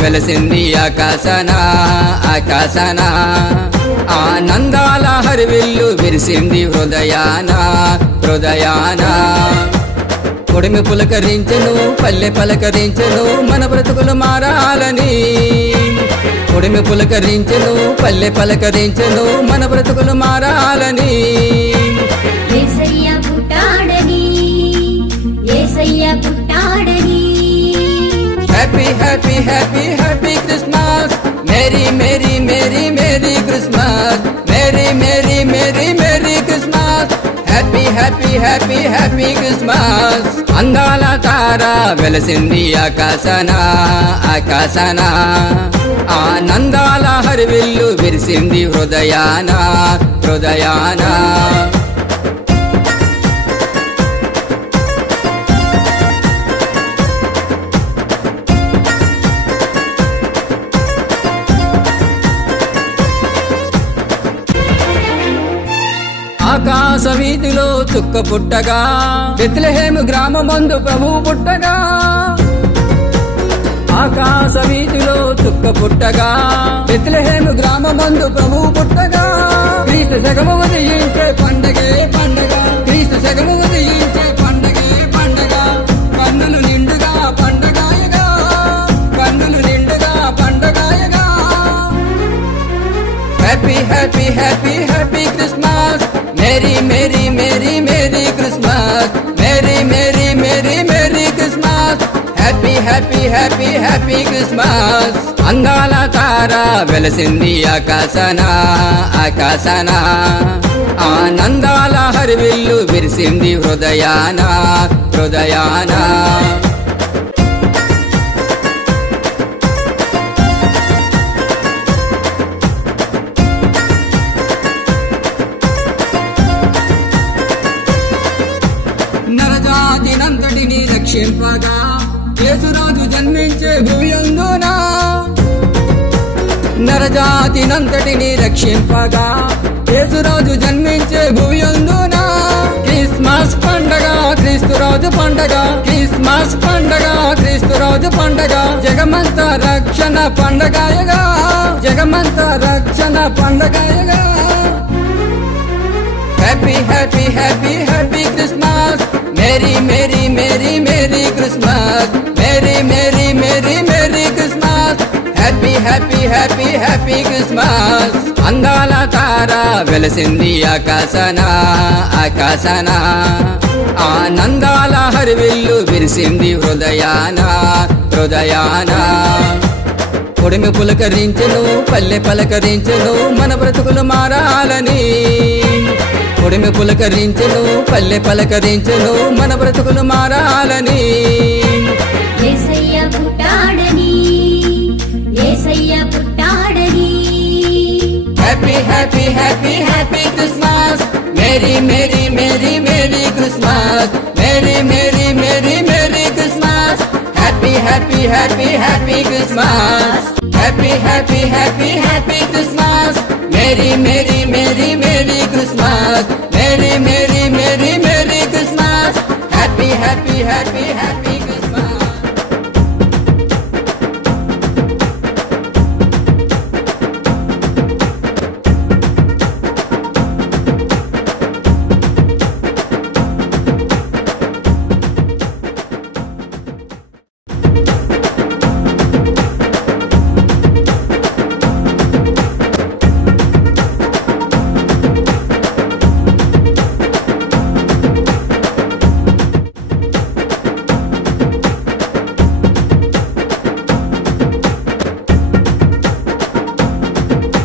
వెలసింది ఆకాశన ఆకాశన ఆనందాల హరివిల్లు విరిసింది హృదయాన హృదయాన కొడిమి పులకరించెను పల్లె పలకరించెను మన బ్రతుకులు మారాలని కొడిమి పులకరించెను పల్లె పలకరించెను మన బ్రతుకులు మారాలని యేసయ్య పుట్టాడని యేసయ్య పుట్టాడని happy happy happy happy Christmas merry merry merry merry Christmas merry merry merry merry Christmas happy happy happy happy Christmas అందాల తార వెలసింది ఆకాశన ఆకాశన ఆనందాల హరివిల్లు విరిసింది హృదయాన హృదయాన ఆకాశ వీధిలో చుక్క పుట్టగా బెత్లెహేము గ్రామమందు ప్రభువు పుట్టగా ఆకాశ వీధిలో చుక్క పుట్టగా బెత్లెహేము గ్రామమందు ప్రభువు పుట్టగా క్రీస్తు శకము ఉదయించే పండగే పండగ క్రీస్తు శకము ఉదయించే పండగే పండగ కన్నులు నిండుగా పండగాయగా కన్నులు నిండుగా పండగాయగా happy happy happy happy Christmas merry merry merry merry Christmas merry merry merry merry Christmas happy happy happy happy Christmas అందాల తార వెలసింది ఆకాశన ఆకాశన ఆనందాల హరివిల్లు విరిసింది హృదయాన హృదయాన నరజాతినంతటిని రక్షింపగా యేసురాజు జన్మించే భూయందున నరజాతినంతటిని రక్షింపగా యేసురాజు జన్మించే భూయందున క్రిస్మస్ పండగ క్రీస్తురాజు పండగ క్రిస్మస్ పండగ క్రీస్తురాజు పండగ జగమంత రక్షణ పండగాయగా జగమంత రక్షణ పండగాయగా happy happy happy happy Christmas merry merry merry merry Christmas merry merry merry merry Christmas happy happy happy happy Christmas అందాల తార వెలసింది ఆకాశన ఆకాశన ఆనందాల హరివిల్లు విరిసింది హృదయాన హృదయాన కొడిమి పులకరించెను పల్లె పలకరించెను మన బ్రతుకులు మారాలని కొడిమి పులకరించెను పల్లె పలకరించెను మన బ్రతుకులు మారాలని యేసయ్య పుట్టాడని యేసయ్య పుట్టాడని happy happy happy happy Christmas merry merry merry merry Christmas merry merry merry merry Christmas happy happy happy happy Christmas happy happy happy happy Christmas merry Mary